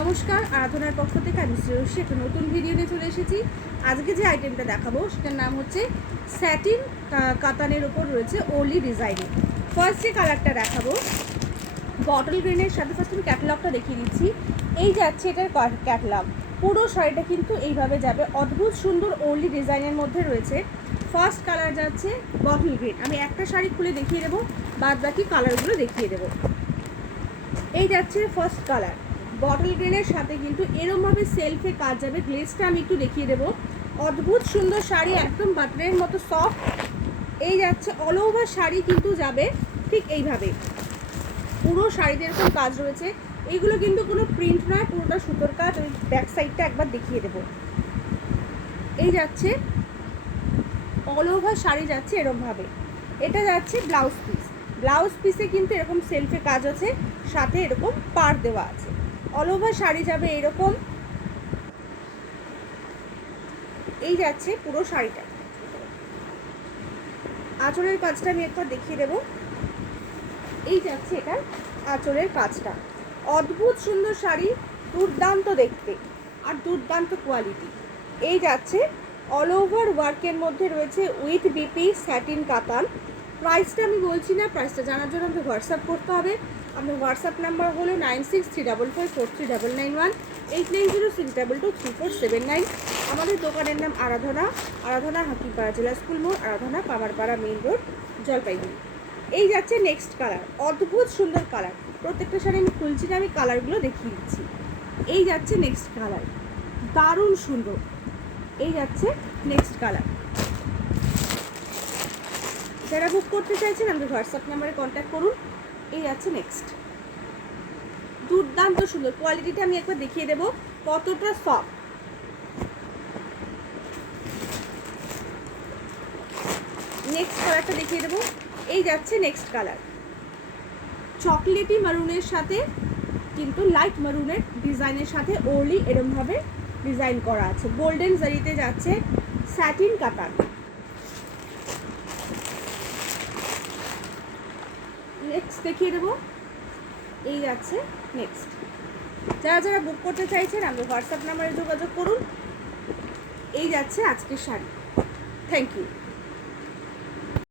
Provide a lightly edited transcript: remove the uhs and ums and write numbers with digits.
নমস্কার, আরাধনার পক্ষ থেকে আমি শ্রেয়সী একটা নতুন ভিডিও নিয়ে চলে এসেছি। আজকে যে আইটেমটা দেখাবো সেটার নাম হচ্ছে স্যাটিন কাতানের ওপর রয়েছে ওলি ডিজাইনিং। ফার্স্ট যে কালারটা দেখাবো বটল গ্রিনের সাথে ফার্স্ট আমি ক্যাটালগটা দেখিয়ে দিচ্ছি। এই যাচ্ছে এটার ক্যাটালগ। পুরো শাড়িটা কিন্তু এইভাবে যাবে, অদ্ভুত সুন্দর ওলি ডিজাইনের মধ্যে রয়েছে। ফার্স্ট কালার যাচ্ছে বটল গ্রিন। আমি একটা শাড়ি খুলে দেখিয়ে দেবো, বাদ বাকি কালারগুলো দেখিয়ে দেবো। এই যাচ্ছে ফার্স্ট কালার বটল গ্রিনের সাথে কিন্তু এরমভাবে সেলফে কাজ যাবে। গ্লেজটা আমি একটু দেখিয়ে দেবো। অদ্ভুত সুন্দর শাড়ি, একদম বাটারের মতো সফট। এই যাচ্ছে অল ওভার শাড়ি কিন্তু যাবে ঠিক এইভাবে, পুরো শাড়িতে এরকম কাজ রয়েছে। এইগুলো কিন্তু কোনো প্রিন্ট নয়, পুরোটা সুতোর কাজ। ওই ব্যাক সাইডটা একবার দেখিয়ে দেবো। এই যাচ্ছে অল ওভার শাড়ি যাচ্ছে এরকমভাবে। এটা যাচ্ছে ব্লাউজ পিস। ব্লাউজ পিসে কিন্তু এরকম সেলফে কাজ আছে, সাথে এরকম পার দেওয়া আছে। অল ওভার শাড়ি যাবে এরকম। এই যাচ্ছে পুরো শাড়িটা। আঁচলের কাজটা আমি একবার দেখিয়ে দেবো। এই যাচ্ছে এটার আঁচলের কাজটা। অদ্ভুত সুন্দর শাড়ি, দুর্দান্ত দেখতে আর দুর্দান্ত কোয়ালিটি। এই যাচ্ছে অল ওভার ওয়ার্কের মধ্যে রয়েছে উইথ বিপি স্যাটিন কাতান। প্রাইসটা আমি বলছি না, প্রাইসটা জানার জন্য আমাকে হোয়াটসঅ্যাপ করতে হবে। আমার হোয়াটসঅ্যাপ নাম্বার হলো 9634543991, 8906223479। আমাদের দোকানের নাম আরাধনা, আরাধনা হাকিমপাড়া জেলা স্কুল মোড়, আরাধনা কামারপাড়া মেইন রোড, জলপাইগুড়ি। এই যাচ্ছে নেক্সট কালার, অদ্ভুত সুন্দর কালার। প্রত্যেকটা শাড়ি আমি খুলছি না, আমি কালারগুলো দেখিয়ে দিচ্ছি। এই যাচ্ছে নেক্সট কালার, দারুণ সুন্দর। এই যাচ্ছে নেক্সট কালার। যারা বুক করতে চাইছেন আমাদের হোয়াটসঅ্যাপ নাম্বারে কন্ট্যাক্ট করুন। এই যাচ্ছে নেক্সট, দুর্দান্ত সুন্দর। কোয়ালিটিটা আমি একবার দেখিয়ে দেবো কতটা সফট। নেক্সট কালারটা দেখিয়ে দেবো। এই যাচ্ছে নেক্সট কালার, চকলেটি মারুনের সাথে কিন্তু লাইট মারুনের ডিজাইনের সাথে ওরলি এরমভাবে ডিজাইন করা আছে। গোল্ডেন জারিতে যাচ্ছে স্যাটিন কাতান। নেক্সট দেখিয়ে দেবো। এই যাচ্ছে নেক্সট। যারা যারা বুক করতে চাইছেন আমাদের হোয়াটসঅ্যাপ নাম্বারে যোগাযোগ করুন। এই যাচ্ছে আজকের শাড়ি। Thank you.